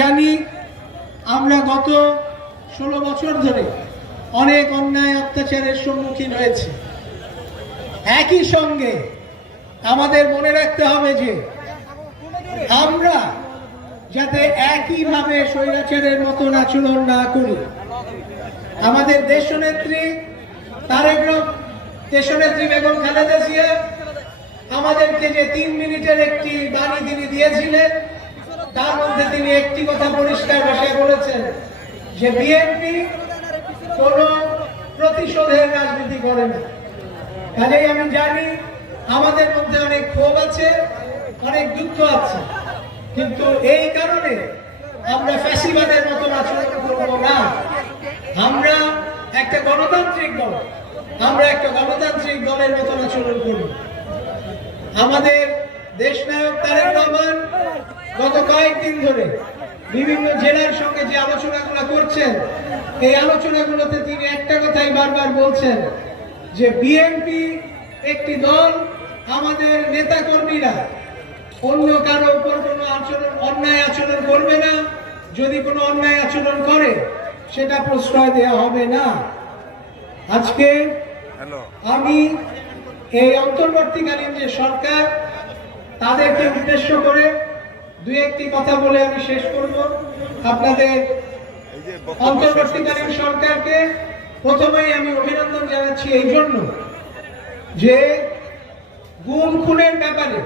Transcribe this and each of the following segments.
জানি আমরা গত ষোলো বছর ধরে অনেক অন্যায় অত্যাচারের সম্মুখীন হয়েছি। একই সঙ্গে আমাদের মনে রাখতে হবে যে আমরা যাতে একইভাবে স্বৈরাচারের মতন আচরণ না করি। আমাদের দেশনেত্রী তারেক দেশনেত্রী বেগম খালেদা জিয়া আমাদেরকে যে তিন মিনিটের একটি বাণী তিনি দিয়েছিলেন তার মধ্যে তিনি একটি কথা পরিষ্কার ভাষায় বলেছেন, যে বিএনপি কোন প্রতিশোধের রাজনীতি করে না। কাজেই আমি জানি আমাদের মধ্যে অনেক ক্ষোভ আছে, অনেক দুঃখ আছে, কিন্তু এই কারণে আমরা ফ্যাসিবাদের মতন আচরণ করব না। আমরা একটা গণতান্ত্রিক দল, আমরা একটা গণতান্ত্রিক দলের মতন আচরণ করব। আমাদের দেশনায়ক তারেক রহমান গত কয়েকদিন ধরে বিভিন্ন জেলার সঙ্গে যে আলোচনাগুলো করছেন এই আলোচনাগুলোতে তিনি একটা কথাই বারবার বলছেন যে বিএনপি একটি দল আমাদের নেতা কর্মীরা অন্য কারও উপর কোনো আচরণ অন্যায় আচরণ করবে না। যদি কোনো অন্যায় আচরণ করে সেটা প্রশ্রয় দেওয়া হবে না। আজকে আমি এই অন্তর্বর্তীকালীন যে সরকার তাদেরকে উদ্দেশ্য করে দুই একটি কথা বলে আমি শেষ করব। আপনাদের অন্তর্বর্তীকালীন সরকারকে প্রথমেই আমি অভিনন্দন জানাচ্ছি এই জন্য যে গুম খুনের ব্যাপারে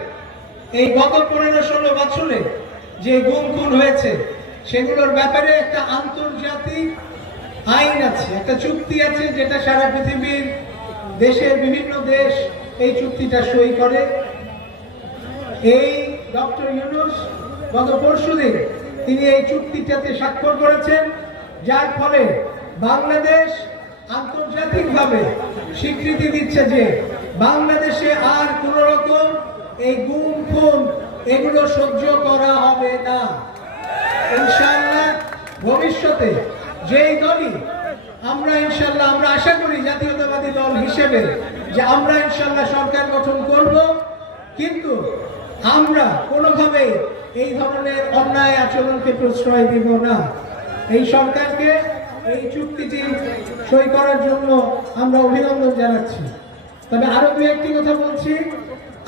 এই গত পনেরো ষোলো বছরে যে গুম খুন হয়েছে, সেগুলোর ব্যাপারে একটা আন্তর্জাতিক আইন আছে, একটা চুক্তি আছে যেটা সারা পৃথিবীর দেশের বিভিন্ন দেশ এই চুক্তিটা সই করে। এই ডক্টর ইউনুস গত পরশুদিন তিনি এই চুক্তিটাতে স্বাক্ষর করেছেন, যার ফলে বাংলাদেশ আন্তর্জাতিকভাবে স্বীকৃতি দিচ্ছে যে বাংলাদেশে আর কোন রকম এই গুম, খুন এগুলো সহ্য করা হবে না। ইনশাল্লাহ ভবিষ্যতে যেই দলই আমরা ইনশাল্লাহ আমরা আশা করি জাতীয়তাবাদী দল হিসেবে যে আমরা ইনশাল্লাহ সরকার গঠন করব, কিন্তু আমরা কোনোভাবে এই ধরনের অন্যায় আচরণকে প্রশ্রয় দিব না। এই সরকারকে এই চুক্তিটি সই করার জন্য আমরা অভিনন্দন জানাচ্ছি। তবে আরও দু একটি কথা বলছি।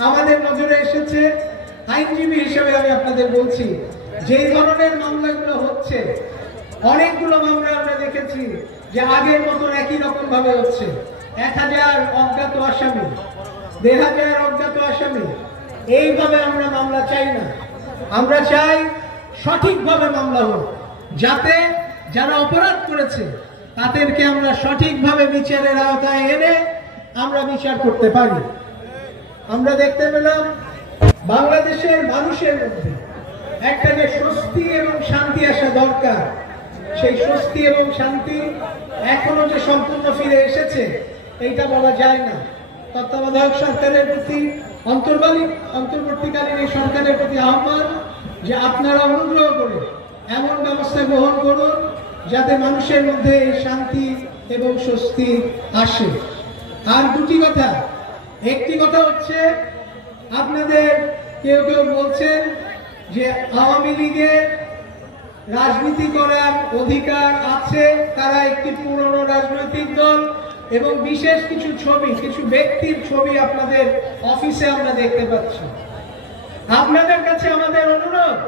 আমাদের নজরে এসেছে, আইনজীবী হিসেবে আমি আপনাদের বলছি যে ধরনের মামলাগুলো হচ্ছে, অনেকগুলো মামলা আমরা দেখেছি যে আগের মতন একই রকম ভাবে হচ্ছে। এক হাজার অজ্ঞাত আসামি, দেড় হাজার অজ্ঞাত আসামি এইভাবে আমরা মামলা চাই না। আমরা চাই সঠিকভাবে মামলা হোক, যাতে যারা অপরাধ করেছে, তাদেরকে আমরা সঠিকভাবে বিচারের আওতায় এনে আমরা বিচার করতে পারি। আমরা দেখতে পেলাম বাংলাদেশের মানুষের মধ্যে একটা যে স্বস্তি এবং শান্তি আসা দরকার, সেই স্বস্তি এবং শান্তি এখনও যে সম্পূর্ণ ফিরে এসেছে, এইটা বলা যায় না। তত্ত্বাবধায়ক সরকারের প্রতি অন্তর্বালী অন্তর্বর্তীকালীন এই সরকারের প্রতি আহ্বান যে আপনারা অনুগ্রহ করে এমন ব্যবস্থা গ্রহণ করুন যাতে মানুষের মধ্যে শান্তি এবং স্বস্তি আসে। আর দুটি কথা। একটি কথা হচ্ছে, আপনাদের কেউ কেউ বলছেন যে আওয়ামী লীগের রাজনীতি করার অধিকার আছে, তারা একটি পুরনো রাজনৈতিক দল। এবং বিশেষ কিছু ছবি, কিছু ব্যক্তির ছবি আপনাদের অফিসে আমরা দেখতে পাচ্ছি। আপনাদের কাছে আমাদের অনুরোধ,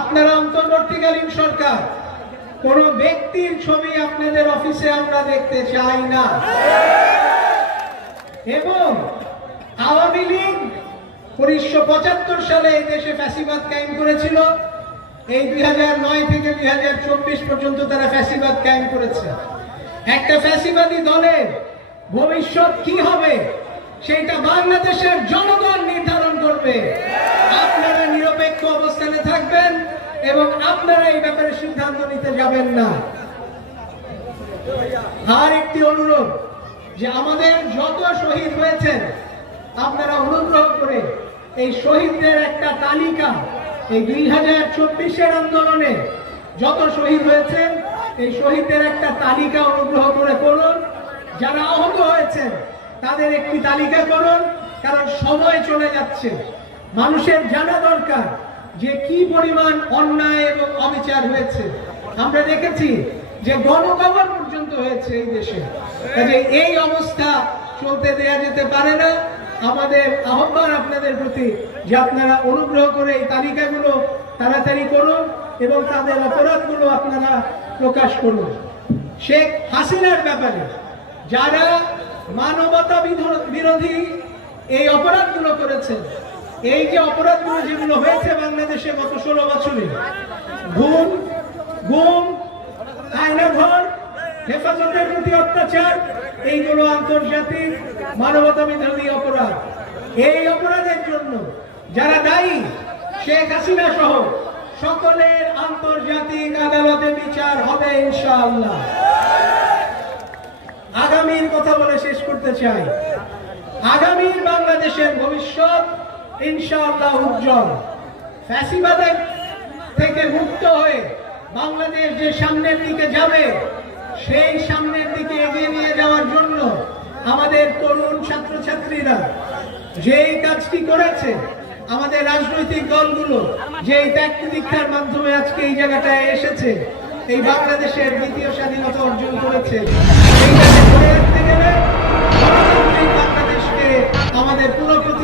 আপনারা অন্তর্বর্তীকালীন সরকার, কোন ব্যক্তির ছবি আপনাদের অফিসে আমরা দেখতে চাই না। এবং আওয়ামী লীগ উনিশশো পঁচাত্তর সালে এই দেশে ফ্যাসিবাদ কায়েম করেছিল। এই দুই থেকে দুই হাজার চব্বিশ পর্যন্ত তারা ফ্যাসিবাদ কায়েম করেছে। একটা ফ্যাসিবাদী দলের ভবিষ্যৎ কি হবে, সেটা বাংলাদেশের জনগণ নির্ধারণ করবে। আপনারা নিরপেক্ষ অবস্থানে থাকবেন এবং আপনারা এই ব্যাপারে সিদ্ধান্ত নিতে যাবেন না। আর একটি অনুরোধ, যে আমাদের যত শহীদ হয়েছেন, আপনারা অনুগ্রহ করে এই শহীদদের একটা তালিকা, এই দুই হাজার চব্বিশের আন্দোলনে যত শহীদ হয়েছেন এই শহীদদের একটা তালিকা অনুগ্রহ করে করুন। যারা আহত হয়েছেন, তাদের একটি তালিকা করুন, কারণ সময় চলে যাচ্ছে। মানুষের জানা দরকার যে কি পরিমাণ অন্যায় এবং অবিচার হয়েছে। আমরা দেখেছি যে গণকবর পর্যন্ত হয়েছে এই দেশে। কাজে এই অবস্থা চলতে দেয়া যেতে পারে না। আমাদের আহ্বান আপনাদের প্রতি যে আপনারা অনুগ্রহ করে এই তালিকাগুলো তাড়াতাড়ি করুন এবং তাদের অপরাধগুলো আপনারা প্রকাশ করুন শেখ হাসিনার ব্যাপারে যারা মানবতা বিরোধী এই অপরাধগুলো করেছেন, এই যে অপরাধগুলো যেগুলো হয়েছে বাংলাদেশে গত ষোলো বছরে, গুম গুম আয়নাঘর হেফাজতের প্রতি অত্যাচার, এইগুলো আন্তর্জাতিক মানবতা বিরোধী অপরাধ। এই অপরাধের জন্য যারা দায়ী, শেখ হাসিনা সহ সকলের আন্তর্জাতিক আদালতে বিচার হবে, ইনশাআল্লাহ। আগামীর কথা বলে শেষ করতে চাই। আগামীর বাংলাদেশের ভবিষ্যৎ, ইনশাআল্লাহ, উজ্জ্বল। ফ্যাসিবাদের থেকে মুক্ত হয়ে বাংলাদেশ যে সামনের দিকে যাবে, সেই সামনের দিকে এগিয়ে নিয়ে যাওয়ার জন্য আমাদের তরুণ ছাত্রছাত্রীরা যেই কাজটি করেছে আমাদের রাজনৈতিক দলগুলো যে ত্যাগ প্রতীক্ষার মাধ্যমে আজকে এই জায়গাটায় এসেছে, এই বাংলাদেশের দ্বিতীয় স্বাধীনতা অর্জন করেছে বাংলাদেশকে আমাদের পুনঃপ্রতিষ্ঠা